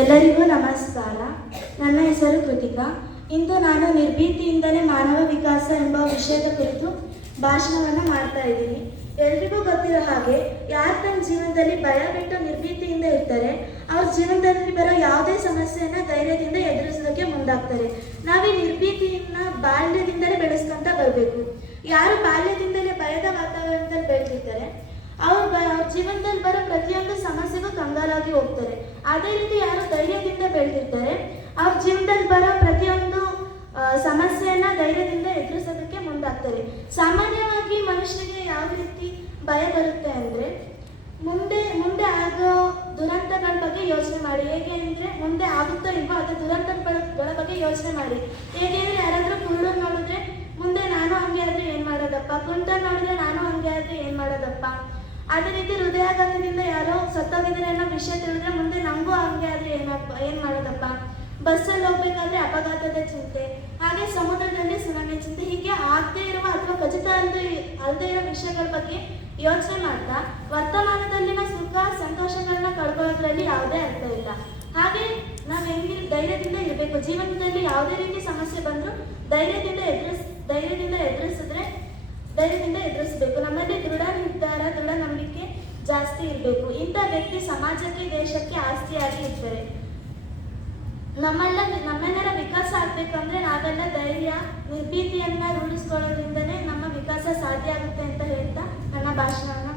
ಎಲ್ಲರಿಗೂ ನಮಸ್ಕಾರ. ನನ್ನ ಹೆಸರು ಕೃತಿಕಾ. ಇಂದು ನಾನು ನಿರ್ಭೀತಿಯಿಂದಲೇ ಮಾನವ ವಿಕಾಸ ಎಂಬ ವಿಷಯದ ಕುರಿತು ಭಾಷಣವನ್ನು ಮಾಡ್ತಾ ಇದ್ದೀನಿ. ಎಲ್ರಿಗೂ ಗೊತ್ತಿರೋ ಹಾಗೆ, ಯಾರು ತನ್ನ ಜೀವನದಲ್ಲಿ ಭಯ ಬಿಟ್ಟು ನಿರ್ಭೀತಿಯಿಂದ ಇರ್ತಾರೆ, ಅವ್ರ ಜೀವನದಲ್ಲಿ ಬರೋ ಯಾವುದೇ ಸಮಸ್ಯೆಯನ್ನ ಧೈರ್ಯದಿಂದ ಎದುರಿಸೋದಕ್ಕೆ ಮುಂದಾಗ್ತಾರೆ. ನಾವೇ ನಿರ್ಭೀತಿಯನ್ನ ಬಾಲ್ಯದಿಂದಲೇ ಬೆಳೆಸ್ಕೊಂತ ಬರಬೇಕು. ಯಾರು ಬಾಲ್ಯದಿಂದಲೇ ಭಯದ ವಾತಾವರಣದಲ್ಲಿ ಬೆಳೆದಿರ್ತಾರೆ, ಅವ್ರ ಅವ್ರ ಜೀವನದಲ್ಲಿ ಬರೋ ಪ್ರತಿಯೊಂದು ಸಮಸ್ಯೆಗೂ ಕಂಗಾಲಾಗಿ ಹೋಗ್ತಾರೆ. ಅದೇ ರೀತಿ ಯಾರು ಧೈರ್ಯದಿಂದ ಬೆಳೆದಿರ್ತಾರೆ, ಅವ್ರ ಜೀವನದಲ್ಲಿ ಬರೋ ಪ್ರತಿಯೊಂದು ಸಮಸ್ಯೆಯನ್ನ ಧೈರ್ಯದಿಂದ ಎದುರಿಸೋದಕ್ಕೆ ಮುಂದಾಗ್ತಾರೆ. ಸಾಮಾನ್ಯವಾಗಿ ಮನುಷ್ಯರಿಗೆ ಯಾವ ರೀತಿ ಭಯ ಬರುತ್ತೆ ಅಂದ್ರೆ, ಮುಂದೆ ಮುಂದೆ ಆಗೋ ದುರಂತಗಳ ಬಗ್ಗೆ ಯೋಚನೆ ಮಾಡಿ. ಹೇಗೆ ಅಂದ್ರೆ, ಮುಂದೆ ಆಗುತ್ತೋ ಇಲ್ವೋ ಅದೇ ದುರಂತಗಳ ಬಗ್ಗೆ ಯೋಚನೆ ಮಾಡಿ. ಹೇಗೆ ಅಂದ್ರೆ, ಯಾರಾದ್ರೂ ಕುರುಡು ನೋಡಿದ್ರೆ, ಮುಂದೆ ನಾನು ಹಂಗೆ ಆದ್ರೆ ಏನ್ ಮಾಡೋದಪ್ಪ? ಕುಂಟ ನೋಡಿದ್ರೆ ನಾನು ಹಂಗೆ ಆದ್ರೆ ಏನ್ ಮಾಡೋದಪ್ಪ? ಅದೇ ರೀತಿ ಹೃದಯಾಘಾತದಿಂದ ಯಾರೋ ಸತ್ತೋಗಿದ್ರೆ ಏನ್ ಮಾಡೋದಪ್ಪ? ಬಸ್ಸಲ್ಲಿ ಹೋಗ್ಬೇಕಾದ್ರೆ ಅಪಘಾತದ ಚಿಂತೆ. ಹಾಗೆ ಸಮುದ್ರದಲ್ಲಿ ಸುನಾಮಿ ಚಿಂತೆ. ಹೀಗೆ ಆಗದೇ ಇರುವ ಅಥವಾ ಖಚಿತ ಅಲ್ಲದೆ ಅಲ್ಲದೆ ಇರೋ ವಿಷಯಗಳ ಬಗ್ಗೆ ಯೋಚನೆ ಮಾಡ್ತಾ, ವರ್ತಮಾನದಲ್ಲಿನ ಸುಖ ಸಂತೋಷಗಳನ್ನ ಕಳ್ಕೊಳ್ಳೋದ್ರಲ್ಲಿ ಯಾವುದೇ ಅರ್ಥ ಇಲ್ಲ. ಹಾಗೆ ನಾವು ಹೆಂಗಿ ಧೈರ್ಯದಿಂದ ಇರಬೇಕು? ಜೀವನದಲ್ಲಿ ಯಾವುದೇ ರೀತಿ ಸಮಸ್ಯೆ ಬಂದ್ರು ಧೈರ್ಯದಿಂದ ಎದುರಿಸ್ ಧೈರ್ಯದಿಂದ ಎದುರಿಸಿದ್ರೆ ಧೈರ್ಯದಿಂದ ಎದುರಿಸಬೇಕು. ನಮ್ಮಲ್ಲಿ ದೃಢ ನಿರ್ಧಾರ ದೃಢ ನಂಬಿಕೆ ಜಾಸ್ತಿ ಇರಬೇಕು. ಇಂಥ ವ್ಯಕ್ತಿ ಸಮಾಜಕ್ಕೆ, ದೇಶಕ್ಕೆ ಆಸ್ತಿಯಾಗಿ ಇರ್ತಾರೆ. ನಮ್ಮೆಲ್ಲ ನಮ್ಮೆಲ್ಲರ ವಿಕಾಸ ಆಗ್ಬೇಕಂದ್ರೆ ನಾವೆಲ್ಲ ಧೈರ್ಯ, ನಿರ್ಭೀತಿಯನ್ನ ರೂಢಿಸ್ಕೊಳ್ಳೋದ್ರಿಂದನೇ ನಮ್ಮ ವಿಕಾಸ ಸಾಧ್ಯ ಆಗುತ್ತೆ ಅಂತ ಹೇಳ್ತಾ ನನ್ನ ಭಾಷಣವನ್ನ